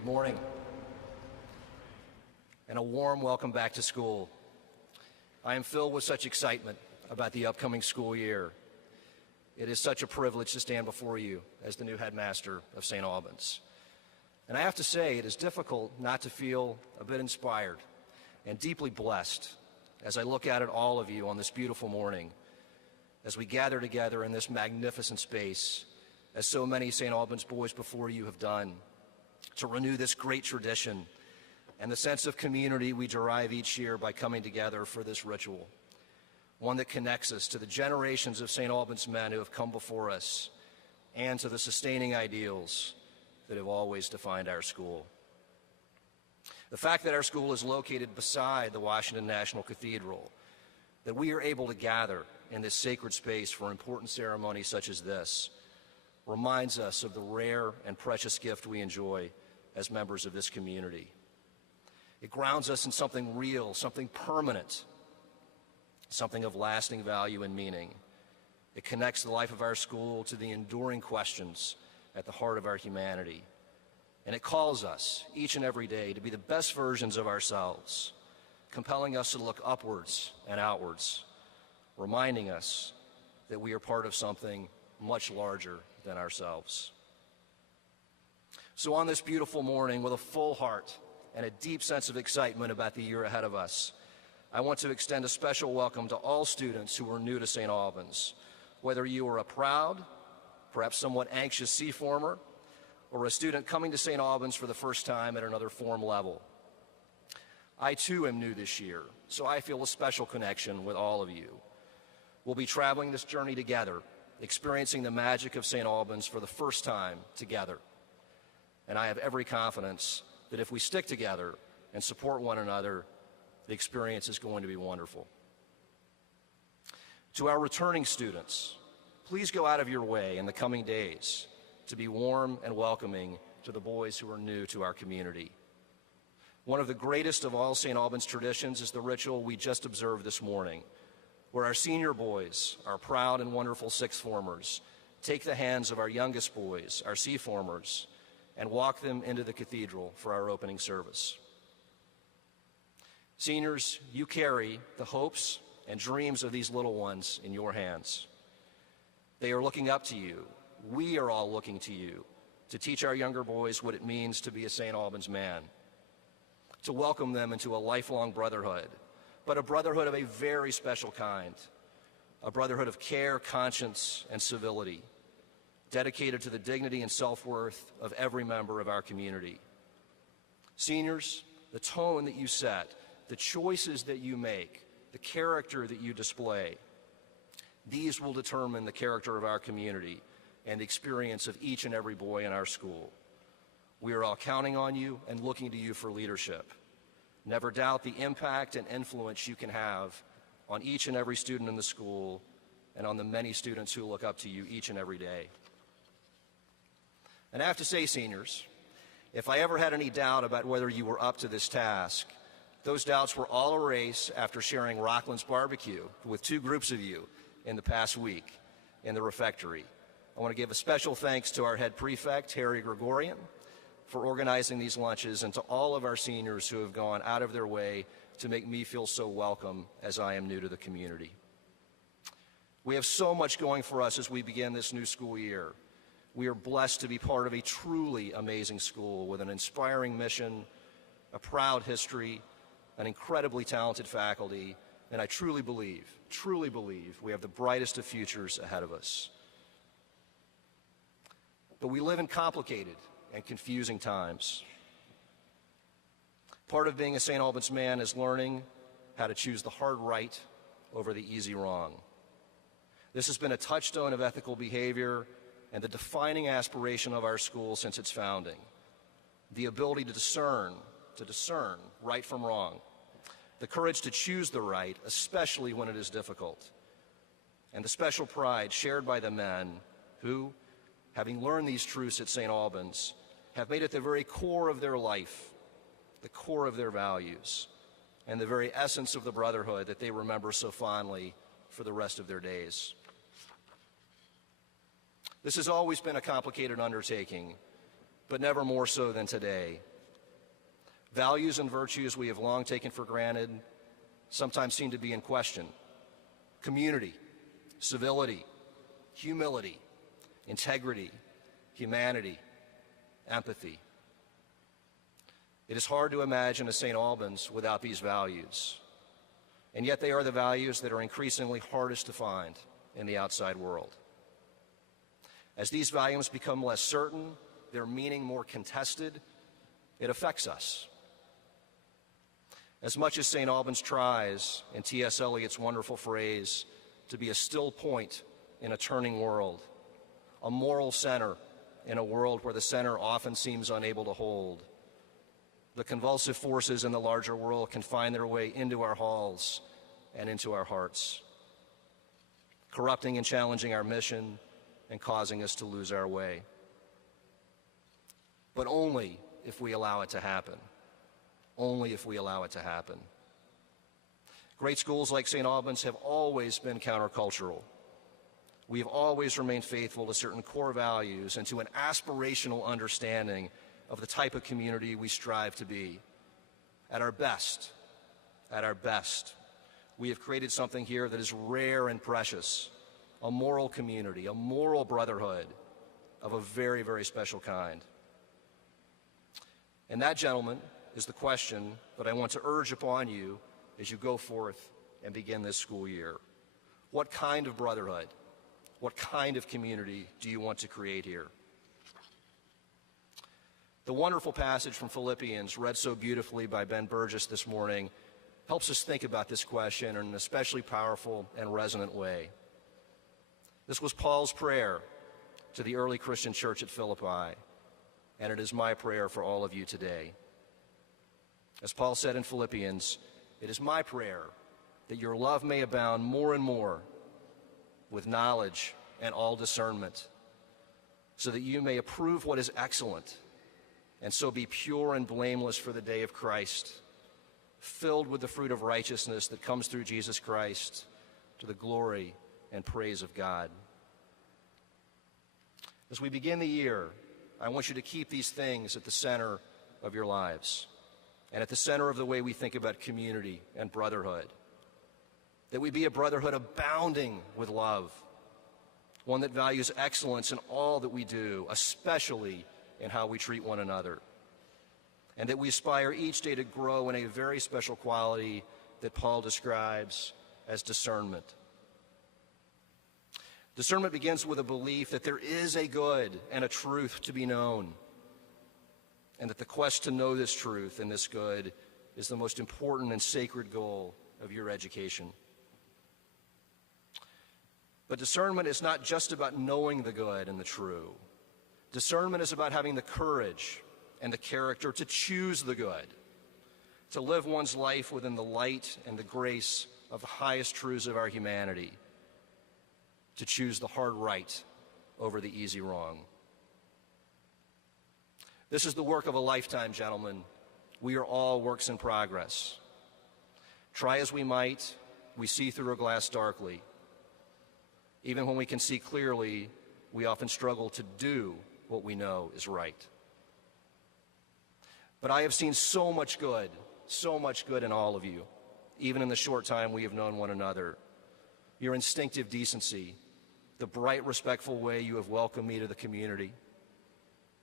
Good morning, and a warm welcome back to school. I am filled with such excitement about the upcoming school year. It is such a privilege to stand before you as the new headmaster of St. Albans. And I have to say, it is difficult not to feel a bit inspired and deeply blessed as I look out at all of you on this beautiful morning, as we gather together in this magnificent space, as so many St. Albans boys before you have done, to renew this great tradition and the sense of community we derive each year by coming together for this ritual, one that connects us to the generations of St. Albans men who have come before us and to the sustaining ideals that have always defined our school. The fact that our school is located beside the Washington National Cathedral, that we are able to gather in this sacred space for important ceremonies such as this, reminds us of the rare and precious gift we enjoy as members of this community. It grounds us in something real, something permanent, something of lasting value and meaning. It connects the life of our school to the enduring questions at the heart of our humanity. And it calls us each and every day to be the best versions of ourselves, compelling us to look upwards and outwards, reminding us that we are part of something much larger than ourselves. So on this beautiful morning, with a full heart and a deep sense of excitement about the year ahead of us, I want to extend a special welcome to all students who are new to St. Albans, whether you are a proud, perhaps somewhat anxious C-former, or a student coming to St. Albans for the first time at another form level. I too am new this year, so I feel a special connection with all of you. We'll be traveling this journey together, experiencing the magic of St. Albans for the first time together. And I have every confidence that if we stick together and support one another, the experience is going to be wonderful. To our returning students, please go out of your way in the coming days to be warm and welcoming to the boys who are new to our community. One of the greatest of all St. Albans traditions is the ritual we just observed this morning, where our senior boys, our proud and wonderful sixth formers, take the hands of our youngest boys, our C-formers, and walk them into the cathedral for our opening service. Seniors, you carry the hopes and dreams of these little ones in your hands. They are looking up to you. We are all looking to you to teach our younger boys what it means to be a St. Albans man, to welcome them into a lifelong brotherhood, but a brotherhood of a very special kind, a brotherhood of care, conscience, and civility, dedicated to the dignity and self-worth of every member of our community. Seniors, the tone that you set, the choices that you make, the character that you display, these will determine the character of our community and the experience of each and every boy in our school. We are all counting on you and looking to you for leadership. Never doubt the impact and influence you can have on each and every student in the school and on the many students who look up to you each and every day. And I have to say, seniors, if I ever had any doubt about whether you were up to this task, those doubts were all erased after sharing Rockland's barbecue with two groups of you in the past week in the refectory. I want to give a special thanks to our head prefect, Harry Gregorian, for organizing these lunches, and to all of our seniors who have gone out of their way to make me feel so welcome as I am new to the community. We have so much going for us as we begin this new school year. We are blessed to be part of a truly amazing school with an inspiring mission, a proud history, an incredibly talented faculty, and I truly believe we have the brightest of futures ahead of us. But we live in complicated and confusing times. Part of being a St. Albans man is learning how to choose the hard right over the easy wrong. This has been a touchstone of ethical behavior and the defining aspiration of our school since its founding. The ability to discern right from wrong. The courage to choose the right, especially when it is difficult. And the special pride shared by the men who, having learned these truths at St. Albans, have made it the very core of their life, the core of their values, and the very essence of the brotherhood that they remember so fondly for the rest of their days. This has always been a complicated undertaking, but never more so than today, Values and virtues we have long taken for granted sometimes seem to be in question. Community, civility, humility, integrity, humanity, empathy. It is hard to imagine a St. Albans without these values, and yet they are the values that are increasingly hardest to find in the outside world. As these values become less certain, their meaning more contested, it affects us. As much as St. Albans tries, in T.S. Eliot's wonderful phrase, to be a still point in a turning world, a moral center in a world where the center often seems unable to hold, the convulsive forces in the larger world can find their way into our halls and into our hearts, corrupting and challenging our mission and causing us to lose our way. But only if we allow it to happen. Only if we allow it to happen. Great schools like St. Albans have always been countercultural. We have always remained faithful to certain core values and to an aspirational understanding of the type of community we strive to be. At our best, we have created something here that is rare and precious, a moral community, a moral brotherhood of a very, very special kind. And that, gentlemen, is the question that I want to urge upon you as you go forth and begin this school year. What kind of brotherhood, what kind of community do you want to create here? The wonderful passage from Philippians, read so beautifully by Ben Burgess this morning, helps us think about this question in an especially powerful and resonant way. This was Paul's prayer to the early Christian church at Philippi, and it is my prayer for all of you today. As Paul said in Philippians, it is my prayer that your love may abound more and more with knowledge and all discernment, so that you may approve what is excellent, and so be pure and blameless for the day of Christ, filled with the fruit of righteousness that comes through Jesus Christ, to the glory and praise of God. As we begin the year, I want you to keep these things at the center of your lives and at the center of the way we think about community and brotherhood. That we be a brotherhood abounding with love, one that values excellence in all that we do, especially in how we treat one another, and that we aspire each day to grow in a very special quality that Paul describes as discernment. Discernment begins with a belief that there is a good and a truth to be known, and that the quest to know this truth and this good is the most important and sacred goal of your education. But discernment is not just about knowing the good and the true. Discernment is about having the courage and the character to choose the good, to live one's life within the light and the grace of the highest truths of our humanity, to choose the hard right over the easy wrong. This is the work of a lifetime, gentlemen. We are all works in progress. Try as we might, we see through a glass darkly. Even when we can see clearly, we often struggle to do what we know is right. But I have seen so much good in all of you, even in the short time we have known one another. Your instinctive decency, the bright, respectful way you have welcomed me to the community,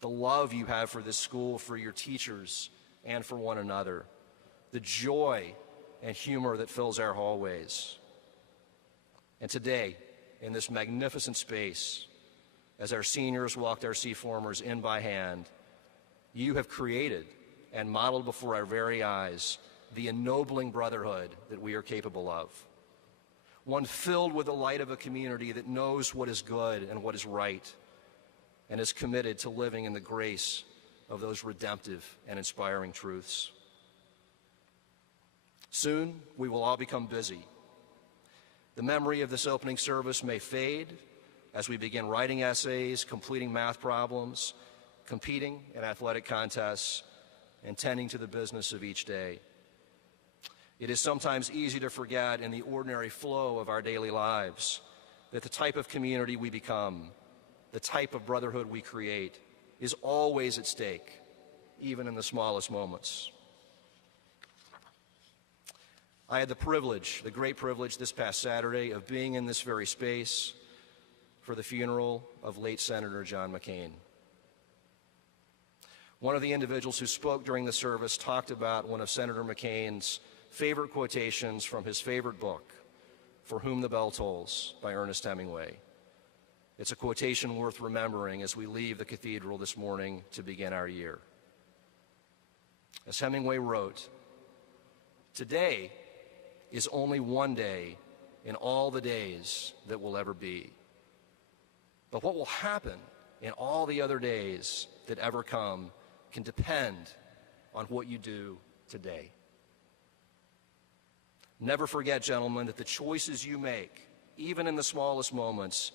the love you have for this school, for your teachers, and for one another, the joy and humor that fills our hallways. And today, in this magnificent space, as our seniors walked our C-formers in by hand, you have created and modeled before our very eyes the ennobling brotherhood that we are capable of. One filled with the light of a community that knows what is good and what is right, and is committed to living in the grace of those redemptive and inspiring truths. Soon, we will all become busy. The memory of this opening service may fade as we begin writing essays, completing math problems, competing in athletic contests, and tending to the business of each day. It is sometimes easy to forget in the ordinary flow of our daily lives that the type of community we become, the type of brotherhood we create, is always at stake, even in the smallest moments. I had the great privilege this past Saturday of being in this very space for the funeral of late Senator John McCain. One of the individuals who spoke during the service talked about one of Senator McCain's favorite quotations from his favorite book, For Whom the Bell Tolls, by Ernest Hemingway. It's a quotation worth remembering as we leave the cathedral this morning to begin our year. As Hemingway wrote, "Today is only one day in all the days that will ever be. But what will happen in all the other days that ever come can depend on what you do today." Never forget, gentlemen, that the choices you make, even in the smallest moments,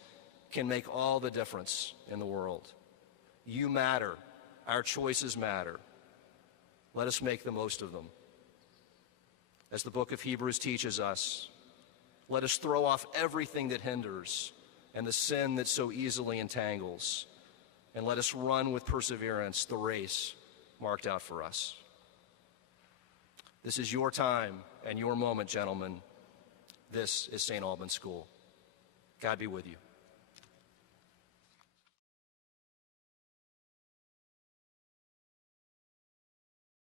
can make all the difference in the world. You matter. Our choices matter. Let us make the most of them. As the book of Hebrews teaches us, let us throw off everything that hinders and the sin that so easily entangles, and let us run with perseverance the race marked out for us. This is your time and your moment, gentlemen. This is St. Albans School. God be with you.